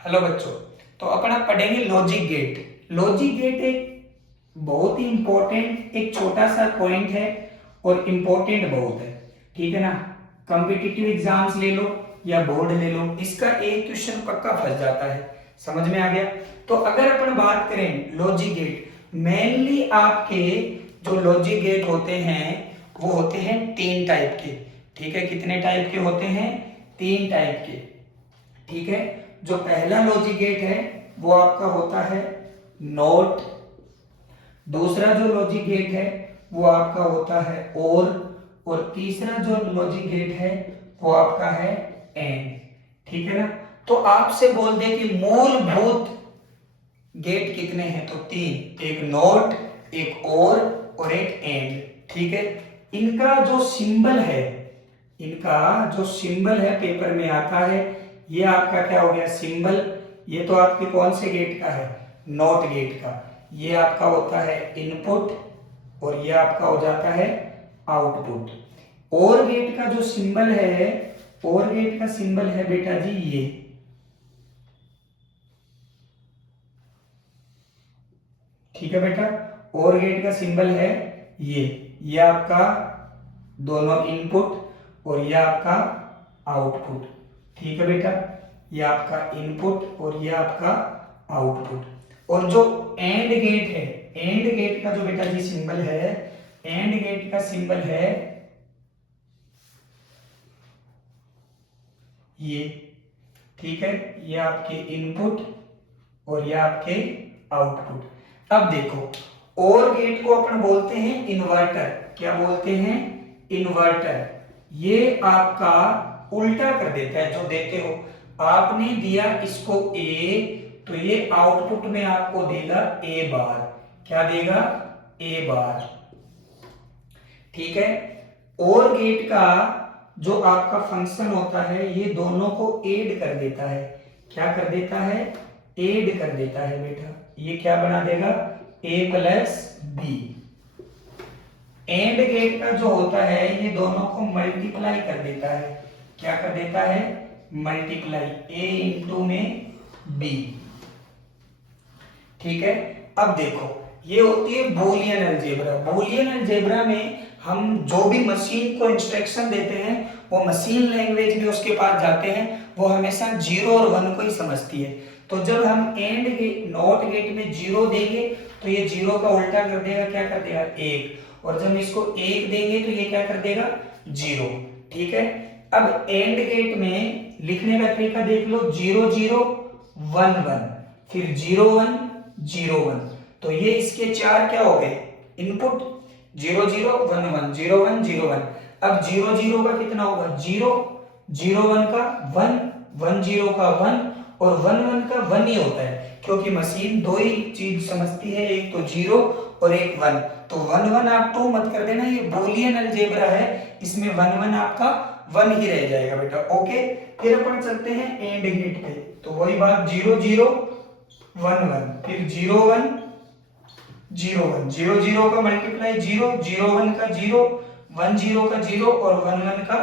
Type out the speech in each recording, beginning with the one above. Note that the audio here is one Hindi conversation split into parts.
हेलो बच्चों, तो अपन अब पढ़ेंगे लॉजिक गेट। लॉजिक गेट एक बहुत ही इंपॉर्टेंट एक छोटा सा पॉइंट है और इम्पोर्टेंट बहुत है, ठीक है ना। कॉम्पिटिटिव एग्जाम्स ले लो या बोर्ड ले लो, इसका एक क्वेश्चन पक्का फंस जाता है। समझ में आ गया? तो अगर अपन बात करें लॉजिक गेट, मेनली आपके जो लॉजिक गेट होते हैं वो होते हैं 3 टाइप के, ठीक है। कितने टाइप के होते हैं? 3 टाइप के, ठीक है। जो पहला लॉजिक गेट है वो आपका होता है नोट। दूसरा जो लॉजिक गेट है वो आपका होता है और तीसरा जो लॉजिक गेट है वो आपका है एंड, ठीक है ना। तो आपसे बोल दे कि मूलभूत गेट कितने हैं, तो 3, एक नोट, एक और एक एंड, ठीक है। इनका जो सिंबल है, इनका जो सिंबल है पेपर में आता है, ये आपका क्या हो गया सिंबल। ये तो आपके कौन से गेट का है? नॉट गेट का। ये आपका होता है इनपुट और ये आपका हो जाता है आउटपुट। और गेट का जो सिंबल है, और गेट का सिंबल है बेटा जी ये, ठीक है बेटा। और गेट का सिंबल है ये आपका दोनों इनपुट और ये आपका आउटपुट, ठीक है बेटा। ये आपका इनपुट और ये आपका आउटपुट। और जो एंड गेट है, एंड गेट का जो बेटा जी सिंबल है, एंड गेट का सिंबल है ये, ठीक है। ये आपके इनपुट और ये आपके आउटपुट। अब देखो, और गेट को अपन बोलते हैं इन्वर्टर। क्या बोलते हैं? इन्वर्टर। ये आपका उल्टा कर देता है। जो देते हो आपने दिया इसको ए, तो ये आउटपुट में आपको देगा ए बार। क्या देगा? ए बार, ठीक है। और गेट का जो आपका फंक्शन होता है ये दोनों को ऐड कर देता है। क्या कर देता है? ऐड कर देता है बेटा। ये क्या बना देगा? a plus B. And gate का जो होता है ये दोनों को मल्टीप्लाई कर देता है। क्या कर देता है? मल्टीप्लाई, a इंटू में b, ठीक है। अब देखो, ये होती है बूलियन अलजेब्रा। बूलियन अलजेब्रा में हम जो भी मशीन को इंस्ट्रक्शन देते हैं वो मशीन लैंग्वेज में उसके पास जाते हैं, वो हमेशा 0 और 1 को ही समझती है। तो जब हम एंड गेट नॉट गेट में 0 देंगे तो ये 0 का उल्टा कर देगा। क्या कर देगा? 1। और जब इसको 1 देंगे तो ये क्या कर देगा? 0, ठीक है। अब एंड गेट में लिखने का तरीका देख लो, 0 0 1 1, फिर 0 1 0 1। तो ये इसके 4 क्या हो गए? इनपुट। 0 0 1 1 0 1 0 1। अब 0 0 का कितना होगा? 0 0 1 का 1 1 0 का 1 और 1 1 का 1 ही होता है, क्योंकि मशीन दो ही चीज समझती है, एक तो 0 और एक 1। तो 1 1 आप 2 मत कर देना, ये बूलियन अलजेब्रा है, इसमें 1 1 आपका 1 ही रह जाएगा बेटा। ओके, फिर अपन चलते हैं एंड गेट पे। तो वही बात, 0 0 1 1, फिर 0 1 0 1, 0 0 का मल्टीप्लाई 0 0 1 का 0 1 0 का 0 और 1 1 का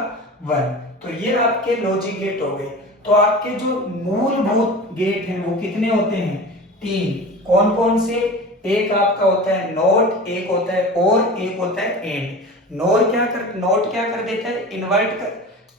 1। तो ये आपके लॉजिक गेट हो गए। तो आपके जो मूलभूत गेट हैं वो कितने होते हैं? 3। कौन कौन से? एक आपका होता है नॉट, एक होता है और, एक होता है एंड। नॉट क्या कर देता है?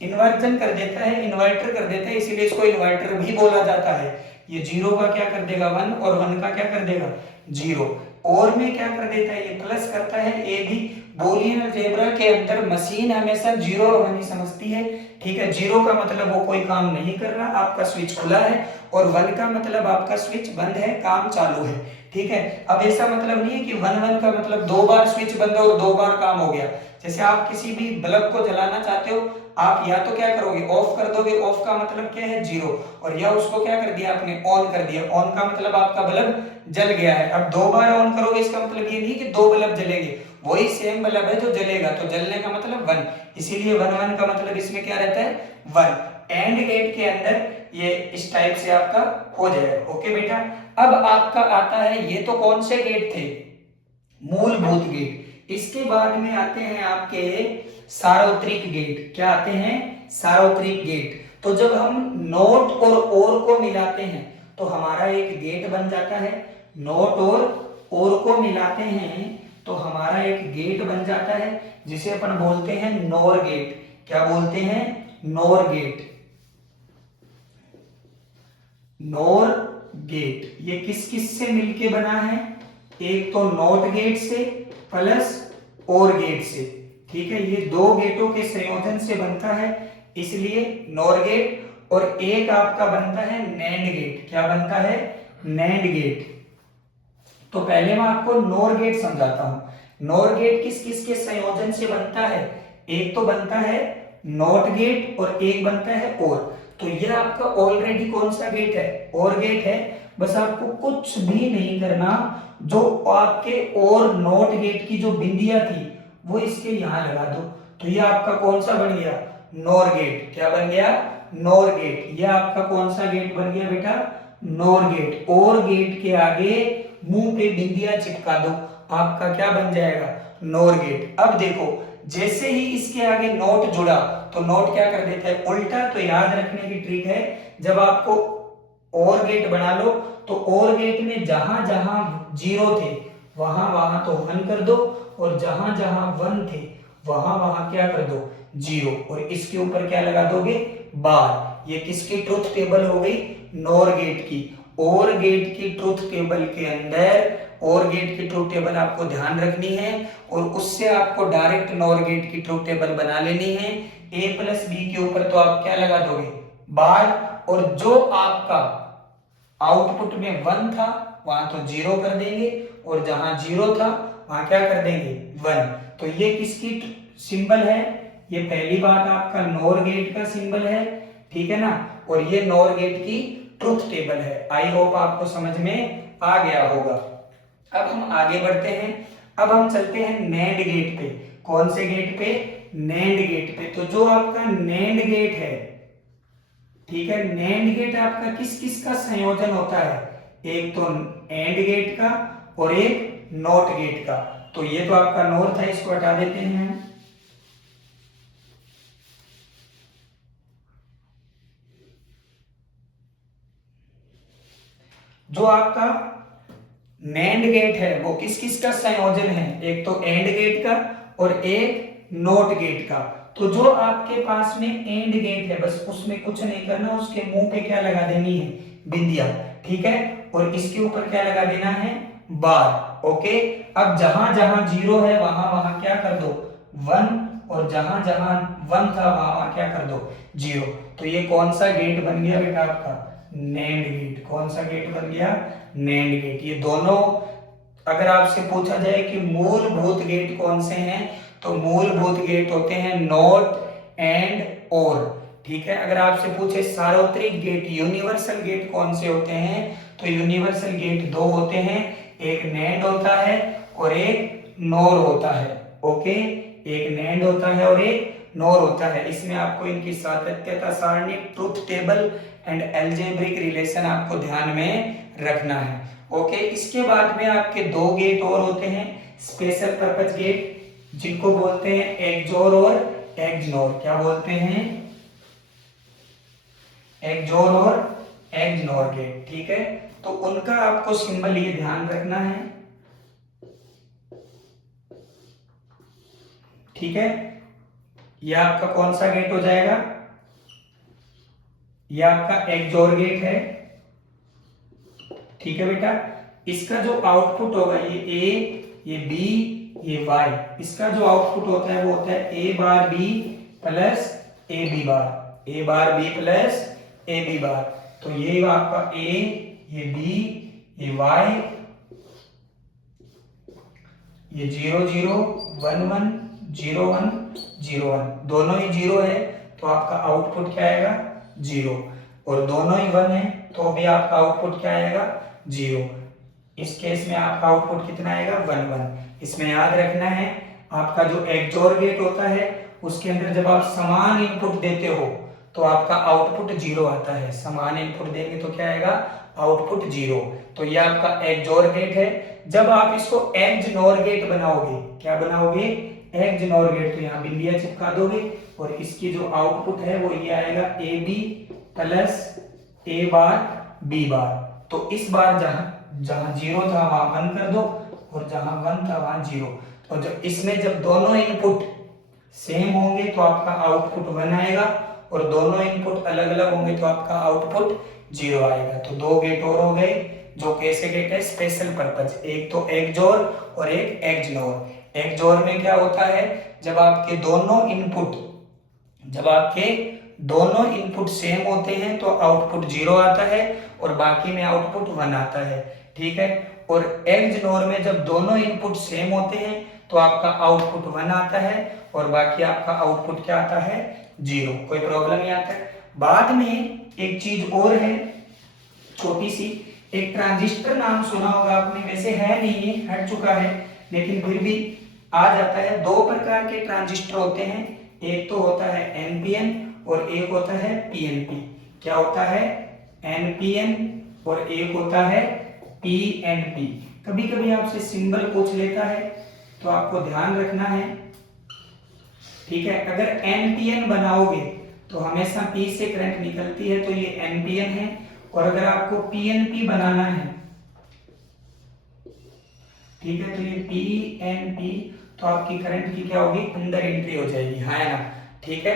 इन्वर्जन कर देता है, इन्वर्टर कर देता है, इसीलिए इसको इन्वर्टर भी बोला जाता है। ये 0 का क्या कर देगा? 1 और 1 का क्या कर देगा? 0। और में क्या कर देता है? ये प्लस करता है, ए भी। बूलियन अलजेब्रा के अंदर मशीन हमेशा 0 और 1 ही समझती है, ठीक है। 0 का मतलब वो कोई काम नहीं कर रहा, आपका स्विच खुला है, और 1 का मतलब आपका स्विच बंद है, काम चालू है, ठीक है। अब ऐसा मतलब नहीं है कि 1 1 का मतलब 2 बार स्विच बंद है और 2 बार काम हो गया। जैसे आप किसी भी बल्ब को जलाना चाहते हो, आप या तो क्या करोगे? ऑफ कर दोगे। ऑफ का मतलब क्या है? 0। और या उसको क्या कर दिया आपने? ऑन कर दिया। ऑन का मतलब आपका बल्ब जल गया है। अब 2 बार ऑन करोगे, इसका मतलब ये नहीं कि 2 बल्ब जलेंगे, वही सेम बल्ब है जो जलेगा, तो जलने का मतलब 1, इसीलिए 1 1 का मतलब इसमें क्या रहता है? 1। एंड गेट के अंदर ये इस टाइप से आपका हो जाएगा। ओके बेटा। अब आपका आता है, ये तो कौन से गेट थे? मूलभूत गेट। इसके बाद में आते हैं आपके सार्वत्रिक गेट। क्या आते हैं? सार्वत्रिक गेट। तो जब हम नॉट और को मिलाते हैं तो हमारा एक गेट बन जाता है। नॉट और को मिलाते हैं तो हमारा एक गेट बन जाता है जिसे अपन बोलते हैं नोर गेट। क्या बोलते हैं? NOR gate. नोर गेट ये किस किस से मिलके बना है? एक तो नॉट गेट से प्लस और गेट से। ठीक है, ये दो गेटों के संयोजन से बनता है, इसलिए नॉर गेट। और एक आपका बनता है नैंड गेट। क्या बनता है? NAND gate. तो पहले मैं आपको नॉर गेट समझाता हूं। नॉर गेट किस किस के संयोजन से बनता है? एक तो बनता है नॉट गेट और एक बनता है और। तो यह आपका ऑलरेडी कौन सा गेट है? और गेट है। बस आपको कुछ भी नहीं करना, जो आपके और नॉट गेट की जो बिंदियां थी वो इसके यहां लगा दो, तो ये आपका कौन सा बन गया? NOR gate. क्या बन गया? NOR gate. ये आपका कौन सा गेट बन गया बेटा? Nor gate. और गेट के आगे मुंह पे बिंदिया चिपका दो, आपका क्या बन जाएगा? NOR gate. अब देखो, जैसे ही इसके आगे नोट जुड़ा तो नोट क्या कर देता है? उल्टा। तो याद रखने की ट्रिक है, जब आपको और गेट बना लो तो और गेट में जहां जहां जीरो थे वहां वहां तो 1 कर दो, और जहां जहां 1 थे वहां वहां क्या कर दो? 0। और इसके ऊपर क्या लगा दोगे? बार। ये किसकी ट्रुथ टेबल हो गई? नॉर गेट की। और गेट की ट्रुथ टेबल के अंदर और गेट की ट्रुथ टेबल आपको ध्यान रखनी है, और उससे आपको डायरेक्ट नॉर गेट की ट्रुथ टेबल बना लेनी है। a प्लस बी के ऊपर तो आप क्या लगा दोगे? बार। और जो आपका आउटपुट में 1 था वहां तो 0 कर देंगे, और जहां 0 था वहां क्या कर देंगे? 1। तो ये किसकी सिंबल है? ये पहली बात आपका नॉर गेट का सिंबल है, ठीक है ना। और ये नॉर गेट की ट्रुथ टेबल है। आई होप आपको समझ में आ गया होगा। अब हम आगे बढ़ते हैं। अब हम चलते हैं नैंड गेट पे। कौन से गेट पे? नैंड गेट पे। तो जो आपका नैंड गेट है, ठीक है, नैंड गेट आपका किस किस का संयोजन होता है? एक तो एंड गेट का और एक नॉट गेट का। तो ये तो आपका नॉर था, इसको हटा देते हैं हम। जो आपका नैंड गेट है वो किस किस का संयोजन है? एक तो एंड गेट का और एक नॉट गेट का। तो जो आपके पास में एंड गेट है, बस उसमें कुछ नहीं करना, उसके मुंह पे क्या लगा देनी है? बिंदिया। ठीक है, और इसके ऊपर क्या लगा देना है? बार। ओके। अब जहां जहां 0 है वहां वहां क्या कर दो? 1। और जहां जहां 1 था वहां वहां क्या कर दो? 0। तो ये कौन सा गेट बन गया बेटा आपका? NAND gate. कौन सा गेट बन गया? NAND gate. ये दोनों, अगर आपसे पूछा जाए कि मूलभूत गेट कौन से हैं, तो मूलभूत गेट होते हैं नॉट एंड और। ठीक है, अगर आपसे पूछे सार्वत्रिक गेट, यूनिवर्सल गेट कौन से होते हैं, तो यूनिवर्सल गेट दो होते हैं, एक नैंड होता है और एक नोर होता है। ओके, एक नैंड होता है और एक नोर होता है। इसमें आपको इनकी सातत्यता सारणी, truth table and algebraic relation आपको ध्यान में रखना है। ओके, इसके बाद में आपके दो गेट और होते हैं, स्पेशल पर्पज गेट, जिनको बोलते हैं एक्सोर और एक्सनोर। क्या बोलते हैं? एक्सोर और एक्सनोर गेट। ठीक है, तो उनका आपको सिंबल ये ध्यान रखना है। ठीक है, ये आपका कौन सा गेट हो जाएगा? ये आपका एक्सोर गेट है। ठीक है बेटा, इसका जो आउटपुट होगा ये ए, ये बी, ये वाई। इसका जो आउटपुट होता है वो होता है A bar B plus A B bar. A bar B plus A B bar. तो ये आपका ए, ये बी, ये वाई, ये 0 0 1 1 0 1 0 1, दोनों ही 0 है तो आपका आउटपुट क्या आएगा? 0। और दोनों ही 1 है तो भी आपका आउटपुट क्या आएगा? 0। इस केस में आपका आउटपुट कितना आएगा? 1 1। इसमें याद रखना है, आपका जो एक्सोर गेट होता है उसके अंदर जब आप समान इनपुट देते हो तो आपका आउटपुट 0 आता है। समान इनपुट देंगे तो क्या आएगा? आउटपुट 0। तो ये आपका एक्सोर गेट है। जब आप इसको एक्सनोर गेट बनाओगे, क्या बनाओगे? एक जनोर गेट तो यहाँ बिंदिया चिपका दोगे और इसकी जो आउटपुट है वो ये आएगा A B plus A bar B bar. तो इस बार जहां जहां 0 था वहां 1 कर दो और जहां 1 था वहां 0। तो जब इसमें जब दोनों इनपुट सेम होंगे तो आपका आउटपुट 1 आएगा और दोनों इनपुट अलग अलग होंगे तो आपका आउटपुट 0 आएगा। तो दो गेट और हो गए जो कैसे गेट है, स्पेशल पर्पज। एक तो एक जोर और एक एक्सनोर। एक जोर में क्या होता है, जब आपके दोनों इनपुट सेम होते हैं तो आउटपुट 0 आता है और बाकी में आउटपुट 1 आता है, ठीक है। और एक्सनोर में जब दोनों इनपुट सेम होते हैं तो आपका आउटपुट 1 आता है और बाकी आपका आउटपुट क्या आता है, 0। कोई प्रॉब्लम नहीं आता है। बाद में एक चीज और है छोटी सी, एक ट्रांजिस्टर नाम सुना होगा आपने, वैसे है नहीं, ये हट चुका है लेकिन फिर भी आ जाता है। दो प्रकार के ट्रांजिस्टर होते हैं, एक तो होता है एनपीएन और एक होता है पीएनपी। क्या होता है, एनपीएन और एक होता है पीएनपी। कभी कभी आपसे सिंबल पूछ लेता है तो आपको ध्यान रखना है, ठीक है। अगर एनपीएन बनाओगे तो हमेशा पी से करंट निकलती है तो ये एनपीएन है, और अगर आपको पीएनपी बनाना है, ठीक है, तो ये पीएनपी, तो आपकी करंट की क्या होगी, अंदर एंट्री हो जाएगी, हाँ ना, ठीक है।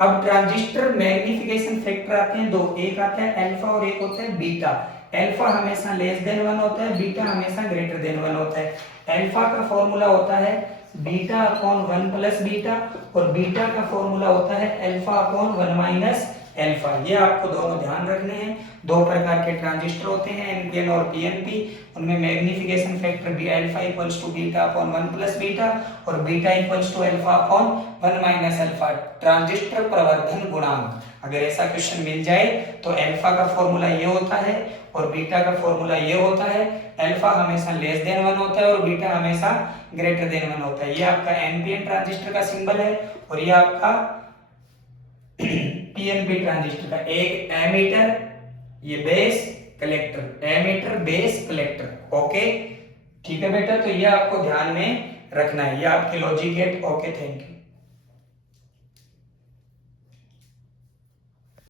अब ट्रांजिस्टर मैग्निफिकेशन फैक्टर आते हैं दो, एक आता है अल्फा और एक होता है बीटा। अल्फा हमेशा लेस देन 1 होता है, बीटा हमेशा ग्रेटर देन 1 होता है। अल्फा का फॉर्मूला होता है बीटा अपॉन 1 प्लस बीटा और बीटा का फॉर्मूला होता है अल्फा अपॉन 1 माइनस अल्फा। ये आपको दोनों ध्यान रखने हैं। दो प्रकार के ट्रांजिस्टर होते हैं, एनपीएन और पीएनपी। उनमें मैग्निफिकेशन फैक्टर भी alpha equals to beta upon 1 plus beta और beta equals to alpha upon 1 minus alpha. Transistor प्रवर्धन गुणांक, अगर ऐसा क्वेश्चन मिल जाए तो अल्फा का फॉर्मूला ये होता है और बीटा का फॉर्मूला ये होता है। अल्फा हमेशा लेस देन 1 होता है और बीटा हमेशा ग्रेटर देन 1 होता है। ये आपका एनपीएन ट्रांजिस्टर का सिंबल है और ये आपका पीएनपी ट्रांजिस्टर का, एक एमीटर, ये base collector, emitter base collector, okay, ठीक है बेटा। तो ये आपको ध्यान में रखना है, ये आपके logic gate, okay, thank you.